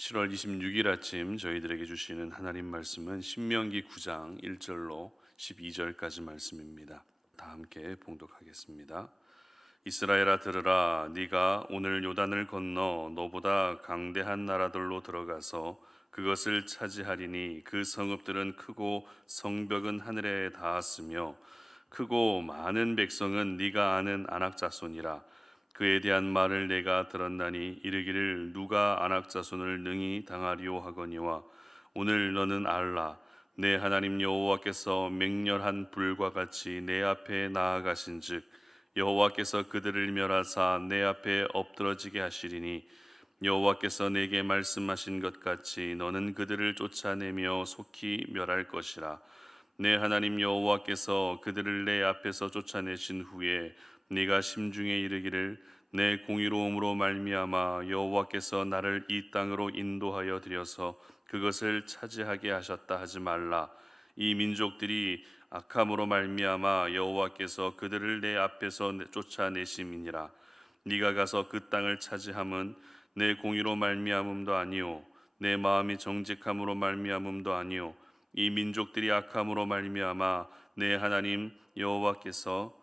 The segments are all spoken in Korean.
7월 26일 아침 저희들에게 주시는 하나님 말씀은 신명기 9장 1절로 12절까지 말씀입니다. 다 함께 봉독하겠습니다. 이스라엘아 들으라. 네가 오늘 요단을 건너 너보다 강대한 나라들로 들어가서 그것을 차지하리니 그 성읍들은 크고 성벽은 하늘에 닿았으며 크고 많은 백성은 네가 아는 아낙 자손이라. 그에 대한 말을 내가 들었나니 이르기를 누가 아낙 자손을 능히 당하리오 하거니와 오늘 너는 알라. 내 하나님 여호와께서 맹렬한 불과 같이 내 앞에 나아가신즉 여호와께서 그들을 멸하사 내 앞에 엎드러지게 하시리니 여호와께서 내게 말씀하신 것 같이 너는 그들을 쫓아내며 속히 멸할 것이라. 내 하나님 여호와께서 그들을 내 앞에서 쫓아내신 후에 네가 심중에 이르기를 내 공의로움으로 말미암아 여호와께서 나를 이 땅으로 인도하여 들여서 그것을 차지하게 하셨다 하지 말라. 이 민족들이 악함으로 말미암아 여호와께서 그들을 내 앞에서 쫓아내심이니라. 네가 가서 그 땅을 차지함은 내 공의로 말미암음도 아니요 내 마음이 정직함으로 말미암음도 아니요 이 민족들이 악함으로 말미암아 내 하나님 여호와께서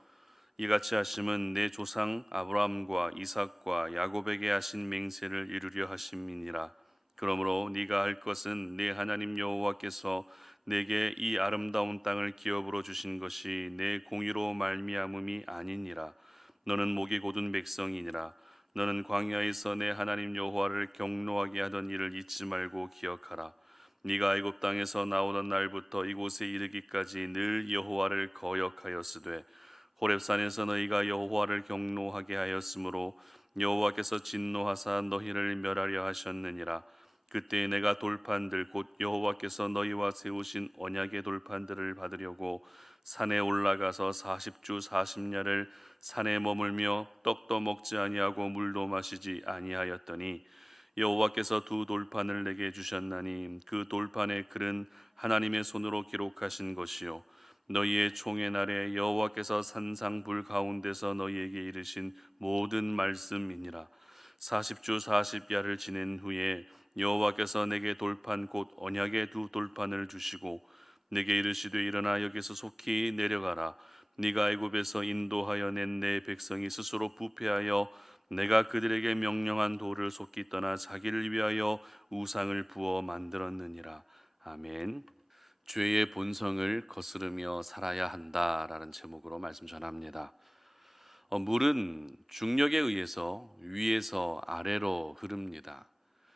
이같이 하심은 내 조상 아브라함과 이삭과 야곱에게 하신 맹세를 이루려 하심이니라. 그러므로 네가 할 것은 내 하나님 여호와께서 내게 이 아름다운 땅을 기업으로 주신 것이 내 공의로 말미암음이 아니니라. 너는 목이 곧은 백성이니라. 너는 광야에서 내 하나님 여호와를 경노하게 하던 일을 잊지 말고 기억하라. 네가 애굽 땅에서 나오던 날부터 이곳에 이르기까지 늘 여호와를 거역하였으되 호렙산에서 너희가 여호와를 경노하게 하였으므로 여호와께서 진노하사 너희를 멸하려 하셨느니라. 그때 내가 돌판들 곧 여호와께서 너희와 세우신 언약의 돌판들을 받으려고 산에 올라가서 40주 40야를 산에 머물며 떡도 먹지 아니하고 물도 마시지 아니하였더니 여호와께서 두 돌판을 내게 주셨나니 그 돌판의 글은 하나님의 손으로 기록하신 것이요 너희의 총의 날에 여호와께서 산상불 가운데서 너희에게 이르신 모든 말씀이니라. 40주 40야를 지낸 후에 여호와께서 내게 돌판 곧 언약의 두 돌판을 주시고 내게 이르시되 일어나 여기서 속히 내려가라. 네가 애굽에서 인도하여 낸 내 백성이 스스로 부패하여 내가 그들에게 명령한 도를 속히 떠나 자기를 위하여 우상을 부어 만들었느니라. 아멘. 죄의 본성을 거스르며 살아야 한다라는 제목으로 말씀 전합니다. 물은 중력에 의해서 위에서 아래로 흐릅니다.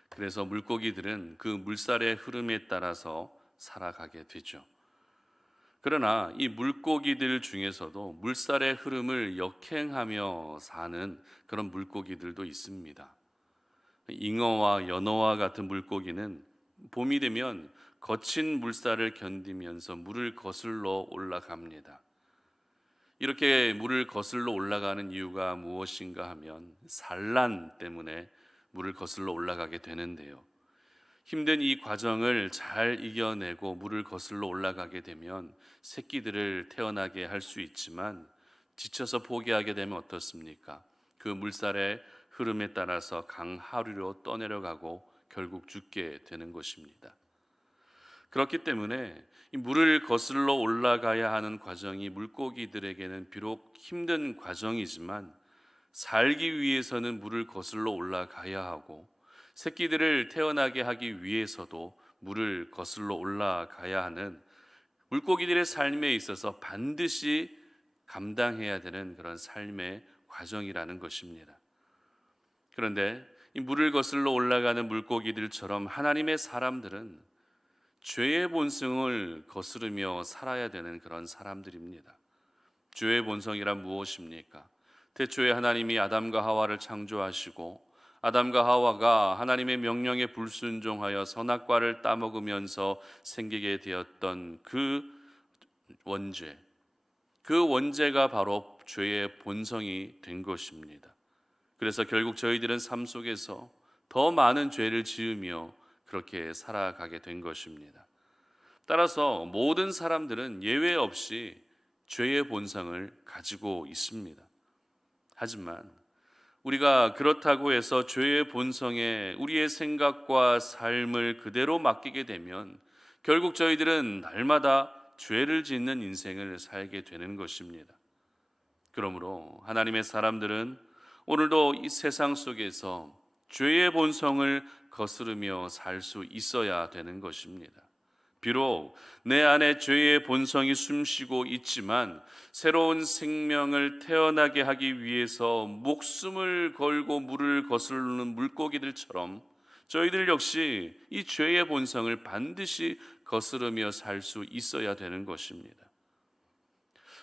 그래서 물고기들은 그 물살의 흐름에 따라서 살아가게 되죠. 그러나 이 물고기들 중에서도 물살의 흐름을 역행하며 사는 그런 물고기들도 있습니다. 잉어와 연어와 같은 물고기는 봄이 되면 거친 물살을 견디면서 물을 거슬러 올라갑니다. 이렇게 물을 거슬러 올라가는 이유가 무엇인가 하면 산란 때문에 물을 거슬러 올라가게 되는데요. 힘든 이 과정을 잘 이겨내고 물을 거슬러 올라가게 되면 새끼들을 태어나게 할 수 있지만 지쳐서 포기하게 되면 어떻습니까? 그 물살의 흐름에 따라서 강하류로 떠내려가고 결국 죽게 되는 것입니다. 그렇기 때문에 이 물을 거슬러 올라가야 하는 과정이 물고기들에게는 비록 힘든 과정이지만 살기 위해서는 물을 거슬러 올라가야 하고 새끼들을 태어나게 하기 위해서도 물을 거슬러 올라가야 하는 물고기들의 삶에 있어서 반드시 감당해야 되는 그런 삶의 과정이라는 것입니다. 그런데 이 물을 거슬러 올라가는 물고기들처럼 하나님의 사람들은 죄의 본성을 거스르며 살아야 되는 그런 사람들입니다. 죄의 본성이란 무엇입니까? 태초에 하나님이 아담과 하와를 창조하시고 아담과 하와가 하나님의 명령에 불순종하여 선악과를 따먹으면서 생기게 되었던 그 원죄, 그 원죄가 바로 죄의 본성이 된 것입니다. 그래서 결국 저희들은 삶 속에서 더 많은 죄를 지으며 그렇게 살아가게 된 것입니다. 따라서 모든 사람들은 예외 없이 죄의 본성을 가지고 있습니다. 하지만 우리가 그렇다고 해서 죄의 본성에 우리의 생각과 삶을 그대로 맡기게 되면 결국 저희들은 날마다 죄를 짓는 인생을 살게 되는 것입니다. 그러므로 하나님의 사람들은 오늘도 이 세상 속에서 죄의 본성을 거스르며 살 수 있어야 되는 것입니다. 비록 내 안에 죄의 본성이 숨쉬고 있지만 새로운 생명을 태어나게 하기 위해서 목숨을 걸고 물을 거스르는 물고기들처럼 저희들 역시 이 죄의 본성을 반드시 거스르며 살 수 있어야 되는 것입니다.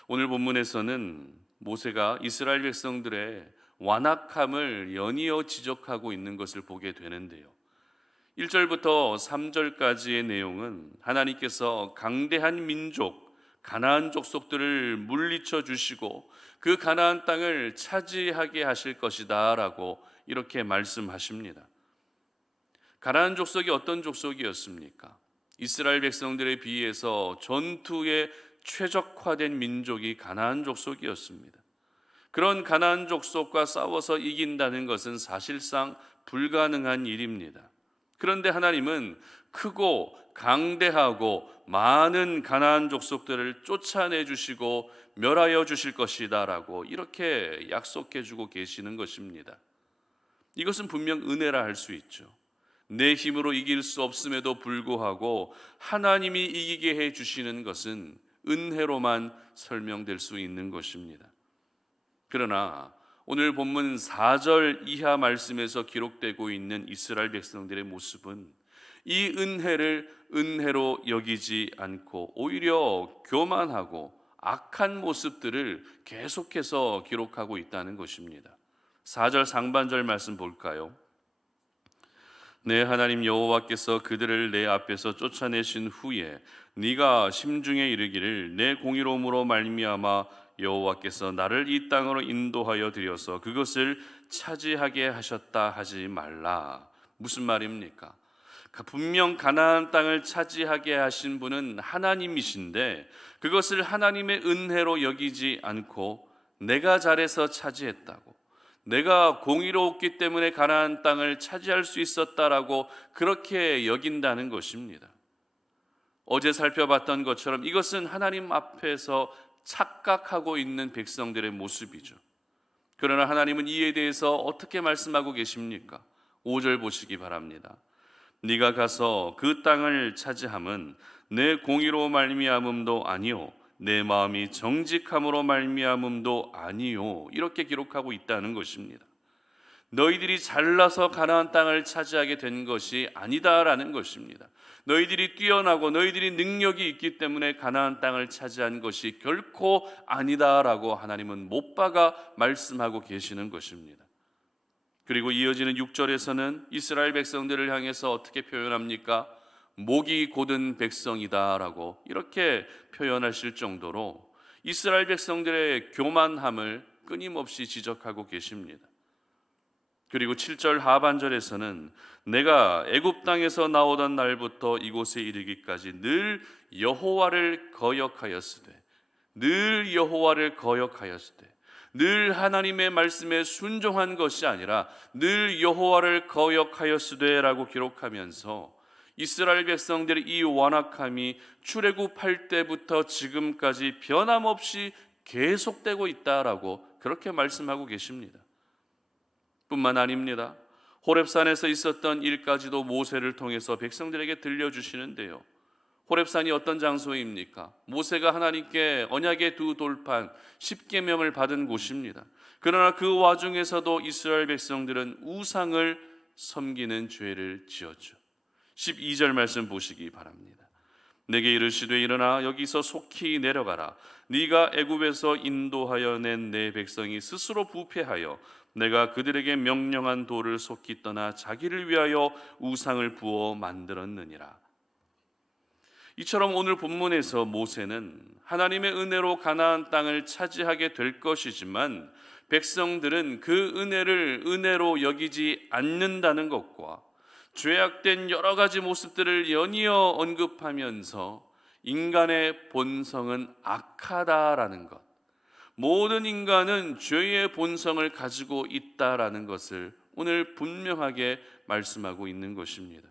오늘 본문에서는 모세가 이스라엘 백성들의 완악함을 연이어 지적하고 있는 것을 보게 되는데요. 1절부터 3절까지의 내용은 하나님께서 강대한 민족, 가나안 족속들을 물리쳐 주시고 그 가나안 땅을 차지하게 하실 것이다 라고 이렇게 말씀하십니다. 가나안 족속이 어떤 족속이었습니까? 이스라엘 백성들에 비해서 전투에 최적화된 민족이 가나안 족속이었습니다. 그런 가나안 족속과 싸워서 이긴다는 것은 사실상 불가능한 일입니다. 그런데 하나님은 크고 강대하고 많은 가나안 족속들을 쫓아내 주시고 멸하여 주실 것이다라고 이렇게 약속해 주고 계시는 것입니다. 이것은 분명 은혜라 할 수 있죠. 내 힘으로 이길 수 없음에도 불구하고 하나님이 이기게 해 주시는 것은 은혜로만 설명될 수 있는 것입니다. 그러나 오늘 본문 4절 이하 말씀에서 기록되고 있는 이스라엘 백성들의 모습은 이 은혜를 은혜로 여기지 않고 오히려 교만하고 악한 모습들을 계속해서 기록하고 있다는 것입니다. 4절 상반절 말씀 볼까요? 내 하나님 여호와께서 그들을 내 앞에서 쫓아내신 후에 네가 심중에 이르기를 내 공의로움으로 말미암아 여호와께서 나를 이 땅으로 인도하여 들여서 그것을 차지하게 하셨다 하지 말라. 무슨 말입니까? 분명 가나안 땅을 차지하게 하신 분은 하나님이신데 그것을 하나님의 은혜로 여기지 않고 내가 잘해서 차지했다고, 내가 공의로웠기 때문에 가나안 땅을 차지할 수 있었다라고 그렇게 여긴다는 것입니다. 어제 살펴봤던 것처럼 이것은 하나님 앞에서 착각하고 있는 백성들의 모습이죠. 그러나 하나님은 이에 대해서 어떻게 말씀하고 계십니까? 5절 보시기 바랍니다. 네가 가서 그 땅을 차지함은 내 공의로 말미암음도 아니요 내 마음이 정직함으로 말미암음도 아니요, 이렇게 기록하고 있다는 것입니다. 너희들이 잘나서 가나안 땅을 차지하게 된 것이 아니다라는 것입니다. 너희들이 뛰어나고 너희들이 능력이 있기 때문에 가나안 땅을 차지한 것이 결코 아니다라고 하나님은 못 박아 말씀하고 계시는 것입니다. 그리고 이어지는 6절에서는 이스라엘 백성들을 향해서 어떻게 표현합니까? 목이 곧은 백성이다라고 이렇게 표현하실 정도로 이스라엘 백성들의 교만함을 끊임없이 지적하고 계십니다. 그리고 7절 하반절에서는 내가 애굽 땅에서 나오던 날부터 이곳에 이르기까지 늘 여호와를 거역하였으되, 늘 여호와를 거역하였으되, 늘 하나님의 말씀에 순종한 것이 아니라 늘 여호와를 거역하였으되라고 기록하면서 이스라엘 백성들의 이 완악함이 출애굽할 때부터 지금까지 변함없이 계속되고 있다라고 그렇게 말씀하고 계십니다. 뿐만 아닙니다. 호렙산에서 있었던 일까지도 모세를 통해서 백성들에게 들려주시는데요. 호렙산이 어떤 장소입니까? 모세가 하나님께 언약의 두 돌판 10계명을 받은 곳입니다. 그러나 그 와중에서도 이스라엘 백성들은 우상을 섬기는 죄를 지었죠. 12절 말씀 보시기 바랍니다. 내게 이르시되 일어나 여기서 속히 내려가라. 네가 애굽에서 인도하여 낸 내 백성이 스스로 부패하여 내가 그들에게 명령한 도를 속히 떠나 자기를 위하여 우상을 부어 만들었느니라. 이처럼 오늘 본문에서 모세는 하나님의 은혜로 가나안 땅을 차지하게 될 것이지만 백성들은 그 은혜를 은혜로 여기지 않는다는 것과 죄악된 여러 가지 모습들을 연이어 언급하면서 인간의 본성은 악하다라는 것, 모든 인간은 죄의 본성을 가지고 있다라는 것을 오늘 분명하게 말씀하고 있는 것입니다.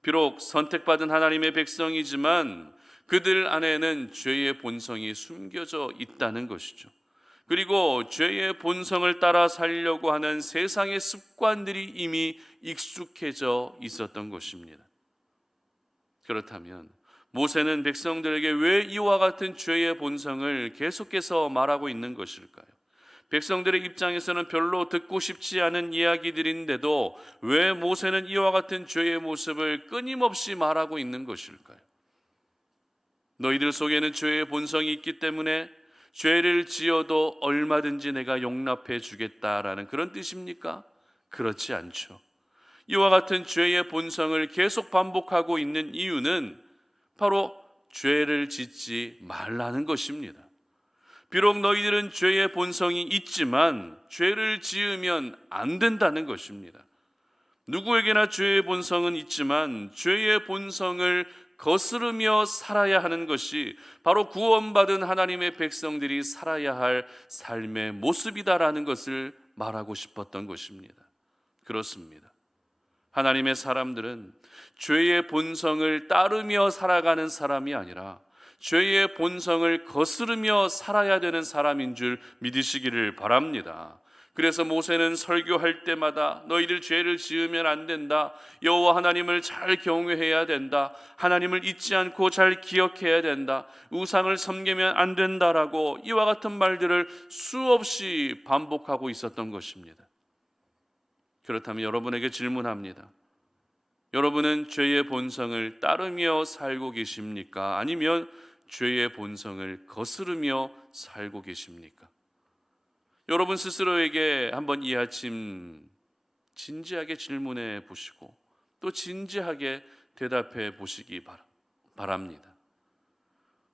비록 선택받은 하나님의 백성이지만 그들 안에는 죄의 본성이 숨겨져 있다는 것이죠. 그리고 죄의 본성을 따라 살려고 하는 세상의 습관들이 이미 익숙해져 있었던 것입니다. 그렇다면 모세는 백성들에게 왜 이와 같은 죄의 본성을 계속해서 말하고 있는 것일까요? 백성들의 입장에서는 별로 듣고 싶지 않은 이야기들인데도 왜 모세는 이와 같은 죄의 모습을 끊임없이 말하고 있는 것일까요? 너희들 속에는 죄의 본성이 있기 때문에 죄를 지어도 얼마든지 내가 용납해 주겠다라는 그런 뜻입니까? 그렇지 않죠. 이와 같은 죄의 본성을 계속 반복하고 있는 이유는 바로 죄를 짓지 말라는 것입니다. 비록 너희들은 죄의 본성이 있지만 죄를 지으면 안 된다는 것입니다. 누구에게나 죄의 본성은 있지만 죄의 본성을 거스르며 살아야 하는 것이 바로 구원받은 하나님의 백성들이 살아야 할 삶의 모습이다라는 것을 말하고 싶었던 것입니다. 그렇습니다. 하나님의 사람들은 죄의 본성을 따르며 살아가는 사람이 아니라 죄의 본성을 거스르며 살아야 되는 사람인 줄 믿으시기를 바랍니다. 그래서 모세는 설교할 때마다 너희들 죄를 지으면 안 된다, 여호와 하나님을 잘 경외해야 된다, 하나님을 잊지 않고 잘 기억해야 된다, 우상을 섬기면 안 된다라고 이와 같은 말들을 수없이 반복하고 있었던 것입니다. 그렇다면 여러분에게 질문합니다. 여러분은 죄의 본성을 따르며 살고 계십니까? 아니면 죄의 본성을 거스르며 살고 계십니까? 여러분 스스로에게 한번 이 아침 진지하게 질문해 보시고 또 진지하게 대답해 보시기 바랍니다.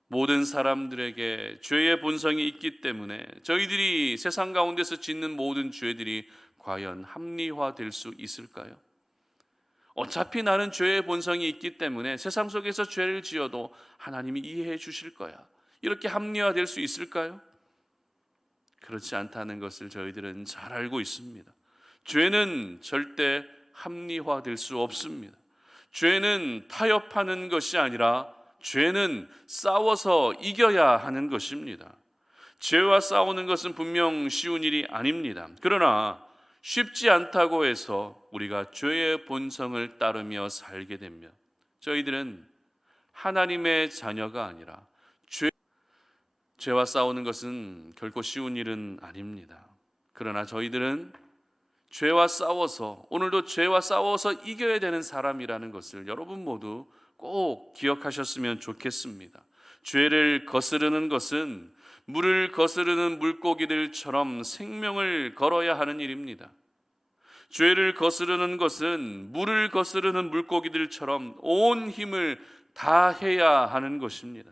모든 사람들에게 죄의 본성이 있기 때문에 저희들이 세상 가운데서 짓는 모든 죄들이 과연 합리화될 수 있을까요? 어차피 나는 죄의 본성이 있기 때문에 세상 속에서 죄를 지어도 하나님이 이해해 주실 거야, 이렇게 합리화될 수 있을까요? 그렇지 않다는 것을 저희들은 잘 알고 있습니다. 죄는 절대 합리화될 수 없습니다. 죄는 타협하는 것이 아니라 죄는 싸워서 이겨야 하는 것입니다. 죄와 싸우는 것은 분명 쉬운 일이 아닙니다. 그러나 쉽지 않다고 해서 우리가 죄의 본성을 따르며 살게 되면 저희들은 하나님의 자녀가 아니라 죄와 싸우는 것은 결코 쉬운 일은 아닙니다. 그러나 저희들은 죄와 싸워서, 오늘도 죄와 싸워서 이겨야 되는 사람이라는 것을 여러분 모두 꼭 기억하셨으면 좋겠습니다. 죄를 거스르는 것은 물을 거스르는 물고기들처럼 생명을 걸어야 하는 일입니다. 죄를 거스르는 것은 물을 거스르는 물고기들처럼 온 힘을 다해야 하는 것입니다.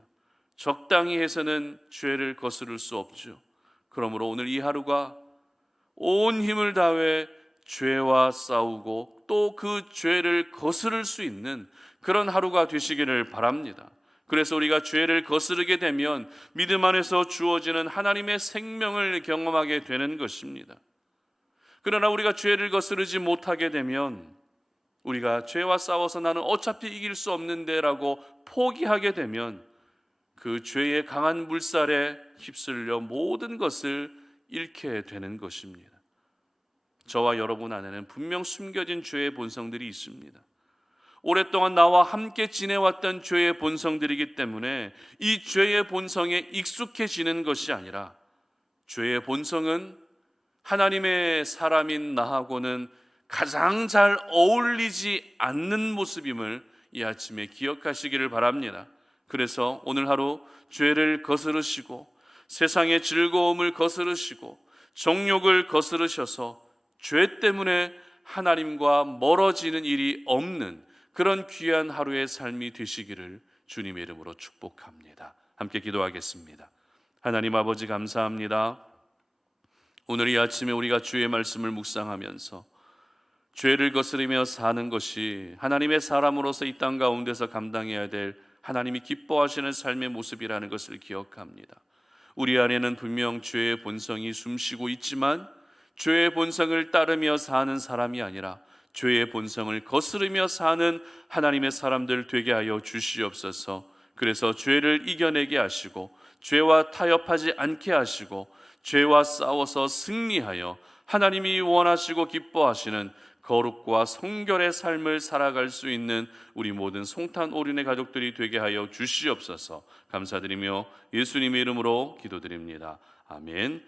적당히 해서는 죄를 거스를 수 없죠. 그러므로 오늘 이 하루가 온 힘을 다해 죄와 싸우고 또 그 죄를 거스를 수 있는 그런 하루가 되시기를 바랍니다. 그래서 우리가 죄를 거스르게 되면 믿음 안에서 주어지는 하나님의 생명을 경험하게 되는 것입니다. 그러나 우리가 죄를 거스르지 못하게 되면 우리가 죄와 싸워서 나는 어차피 이길 수 없는데 라고 포기하게 되면 그 죄의 강한 물살에 휩쓸려 모든 것을 잃게 되는 것입니다. 저와 여러분 안에는 분명 숨겨진 죄의 본성들이 있습니다. 오랫동안 나와 함께 지내왔던 죄의 본성들이기 때문에 이 죄의 본성에 익숙해지는 것이 아니라 죄의 본성은 하나님의 사람인 나하고는 가장 잘 어울리지 않는 모습임을 이 아침에 기억하시기를 바랍니다. 그래서 오늘 하루 죄를 거스르시고 세상의 즐거움을 거스르시고 정욕을 거스르셔서 죄 때문에 하나님과 멀어지는 일이 없는 그런 귀한 하루의 삶이 되시기를 주님의 이름으로 축복합니다. 함께 기도하겠습니다. 하나님 아버지 감사합니다. 오늘 이 아침에 우리가 주의 말씀을 묵상하면서 죄를 거스르며 사는 것이 하나님의 사람으로서 이 땅 가운데서 감당해야 될 하나님이 기뻐하시는 삶의 모습이라는 것을 기억합니다. 우리 안에는 분명 죄의 본성이 숨쉬고 있지만 죄의 본성을 따르며 사는 사람이 아니라 죄의 본성을 거스르며 사는 하나님의 사람들 되게 하여 주시옵소서. 그래서 죄를 이겨내게 하시고 죄와 타협하지 않게 하시고 죄와 싸워서 승리하여 하나님이 원하시고 기뻐하시는 거룩과 성결의 삶을 살아갈 수 있는 우리 모든 송탄 오륜의 가족들이 되게 하여 주시옵소서. 감사드리며 예수님의 이름으로 기도드립니다. 아멘.